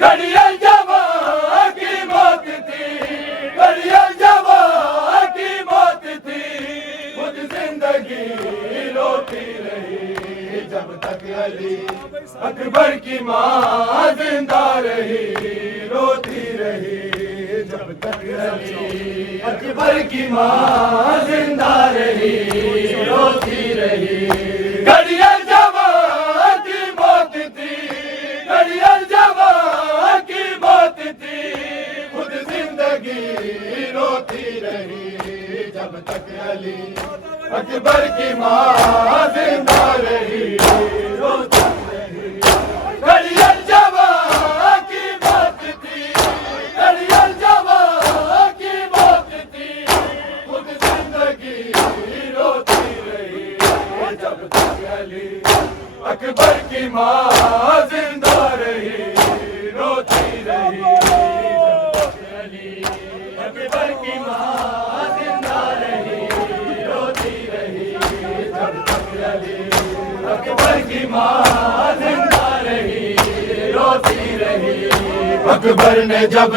گھڑیاں جواں کی موت تھی، گھڑیاں جواں کی موت تھی، خود زندگی روتی رہی جب تک علی اکبر کی ماں زندہ رہی، روتی رہی جب تک علی اکبر کی ماں زندہ رہی، روتی رہی۔ گھڑیاں جواں کی موت تھی، گھڑیاں جواں کی موت تھی، خود زندگی روتی رہی جب تک علی اکبر کی ماں زندہ رہی، روتی رہی۔ گھڑیاں جواں کی موت تھی، گھڑیاں جواں کی موت تھی، خود زندگی روتی رہی جب تک علی اکبر کی ماں زندہ رہی، روتی رہی جب تک علی اکبر کی ماں زندہ رہی، روتی رہی جب تک علی اکبر کی ماں زندہ رہی، روتی رہی۔ اکبر نے جب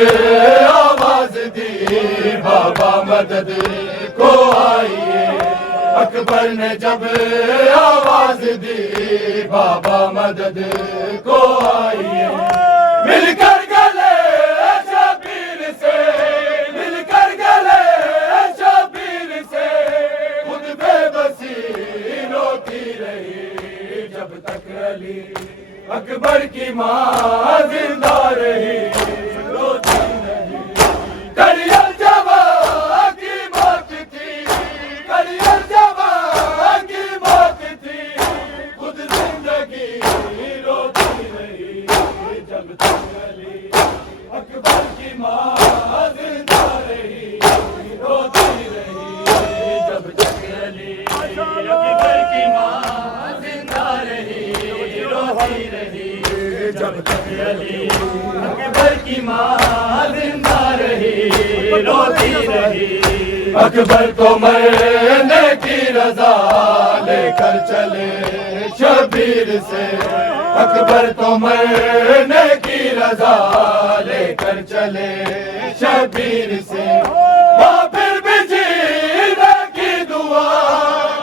آواز دی بابا مدد کو آئیے، اکبر نے جب آواز دی بابا مدد کو آئیے، مل کر گلے شبیر سے، مل کر گلے شبیر سے، خود بے بسی روتی رہی جب تک علی اکبر کی ماں زندہ رہی، روتی رہی۔ گھڑیاں جواں کی موت تھی، گھڑیاں جواں کی موت تھی، خود زندگی روتی رہی جب تک علی اکبر کی ماں زندہ رہی، روتی رہی جب تک علی اکبر کی ماں زندہ رہی، روتی رہی جب تک علی اکبر کی ماں زندہ رہی، روتی رہی۔ اکبر تو مرنے کی رضا لے کر چلے شبیر سے، اکبر تو مرنے کی رضا لے کر چلے شبیر سے، ماں پھر بھی جینے کی دعا،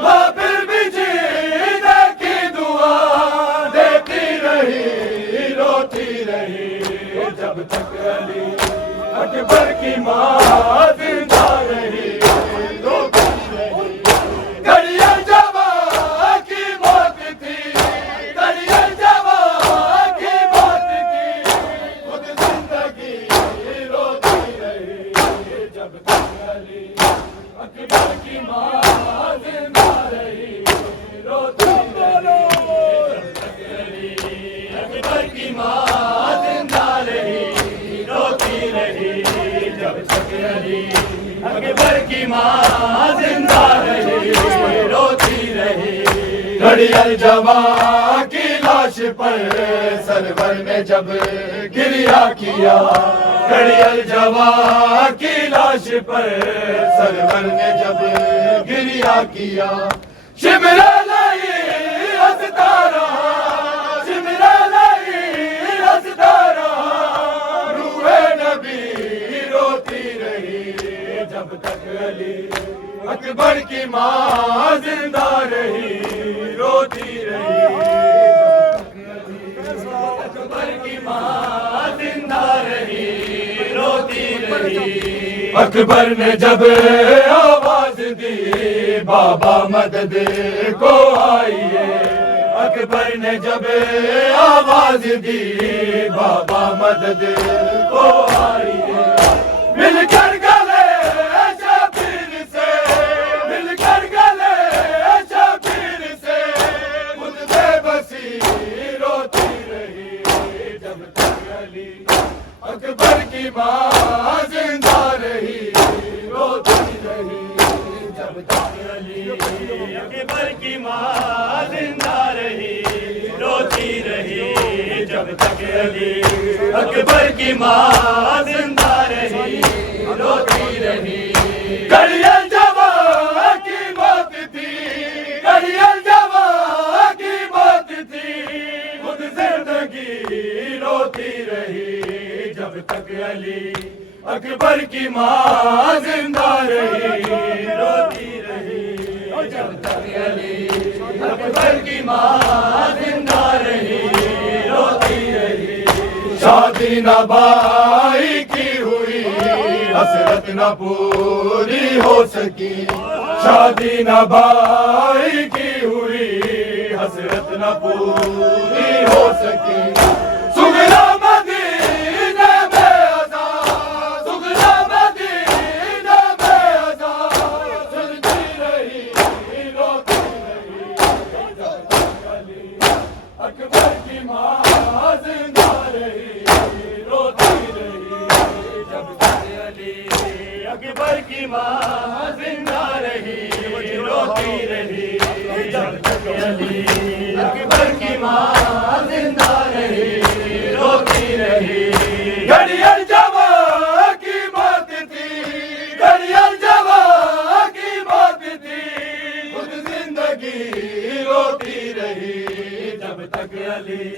ماں پھر بھی جینے کی دعا دیتی رہی، روتی رہی جب تک علی اکبر کی ماں زندہ رہی، روتی رہی۔ گھڑیاں جواں کی موت تھی، گھڑیاں جواں کی موت تھی، خود زندگی روتی رہی جب تک علی اکبر کی ماں زندہ رہی، روتی رہی جب تک علی اکبر کی ماں زندہ رہی، روتی رہی جب تک علی اکبر کی ماں زندہ رہی، روتی رہی۔ گھڑیاں جواں کی لاش پر سرور نے جب گریہ کیا، گھڑیاں جواں کی لاش پر سرور نے جب گریہ کیا، شمر لائی ہنستا رہا، شمر لائی ہنستا رہا، روح نبی روتی رہی جب تک علی اکبر کی ماں زندہ رہی، روتی رہی اکبر کی ماں زندہ رہی، روتی رہی۔ اکبر نے جب آواز دی بابا مدد کو آئیے، اکبر نے جب آواز دی بابا مدد کو آئیے، مل کر گلے شبیر سے، مل کر گلے شبیر سے، خود بے بسی روتی رہی جب تک علی اکبر کی ماں زندہ رہی، روتی رہی جب تک علی اکبر کی ماں زندہ رہی، روتی رہی جب تک علی اکبر کی ماں زندہ رہی، روتی رہی۔ گھڑیاں جواں کی موت تھی، گھڑیاں جواں کی موت تھی، خود زندگی روتی رہی جب تک علی اکبر کی ماں زندہ رہی روتی رہی جب تک علی اکبر کی ماں زندہ رہی روتی رہی شادی نہ بائی کی ہوئی حسرت نہ پوری ہو سکی شادی نہ بائی کی ہوئی حسرت نہ پوری ہو سکی سگنا مدینہ میں آزاد سگنا مدینہ میں آزاد سنتی رہی روتی رہی جب تک علی اکبر کی ماں زندہ رہی روتی رہی جب تک علی اکبر کی ماں زندہ رہی روتی رہی جب تک علی اکبر کی ماں زندہ رہی روتی رہی گھڑیل جواں کی موت تھی گھڑیل جواں کی موت تھی خود زندگی روتی رہی جب تک علی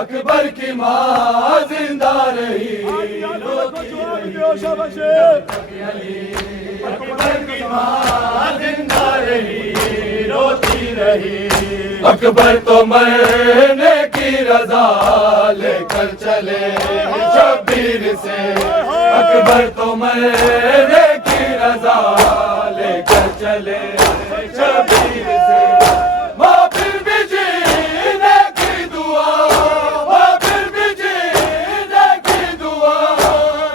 اکبر کی ماں زندہ رہی روتی رہی جب تک علی اکبر کی ماں زندہ رہی روتی رہی اکبر تو مرنے کی رضا لے کر چلے شبیر سے اکبر تو مرنے کی رضا لے کر چلے شبیر سے ماں پھر بھی جینے کی دعا ماں پھر بھی جینے کی دعا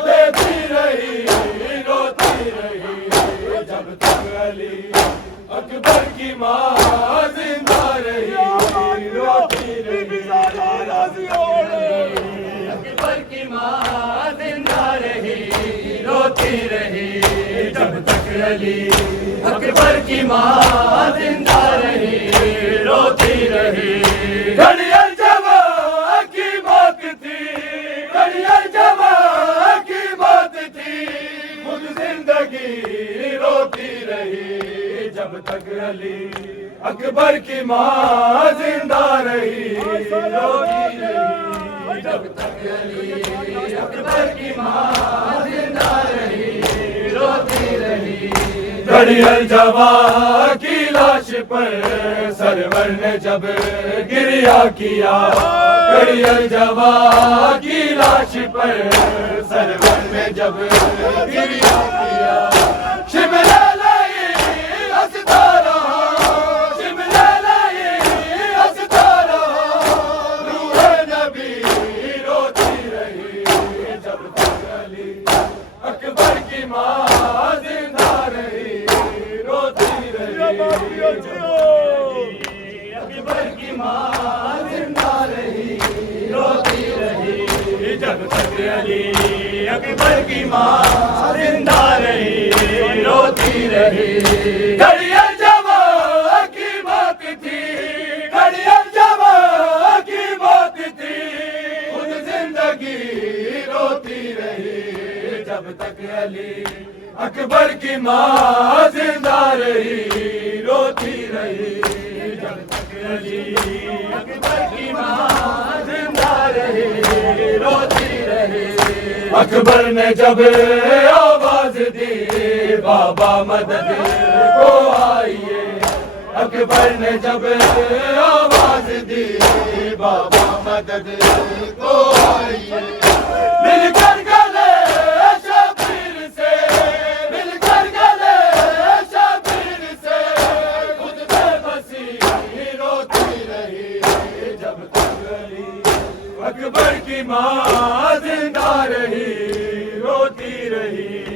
دیتی رہی روتی رہی جب تک علی اکبر کی ماں زندہ رہی روتی رہی اکبر کی ماں زندہ رہی روتی رہی جب تک علی اکبر کی ماں زندہ رہی روتی رہی گھڑیل جواں کی موت تھی گھڑیل جواں کی موت تھی خود زندگی روتی رہی جب تک علی اکبر کی ماں زندہ رہی روتی رہی جب تک علی اکبر کی ماں زندہ رہی روتی رہی گھڑیل جواں کی لاش پر سرور نے جب گریا کیا گھڑیل جواں کی لاش پر سرور نے جب گریا کیا شملہ لائی ہنستا رہا شملہ لائی ہنستا رہا روح نبی روتی رہی جب تک علی اکبر کی ماں زندہ رہی روتی رہی اکبر کی ماں زندہ رہی روتی رہی جب تک علی اکبر کی ماں زندہ رہی روتی رہی گھڑیل جواں کی موت تھی گھڑیل جواں کی موت تھی خود زندگی روتی رہی جب تک علی اکبر کی ماں زندہ رہی روتی رہی جب تک علی اکبر کی ماں زندہ رہی روتی رہی اکبر نے جب آواز دی بابا مدد کو آئیے اکبر نے جب آواز دی بابا مدد کو آئیے مل کر گلے شبیر سے مل کر گلے شبیر سے خود بے بسی روتی رہی جب تک علی اکبر کی ماں زندہ رہی روتی رہی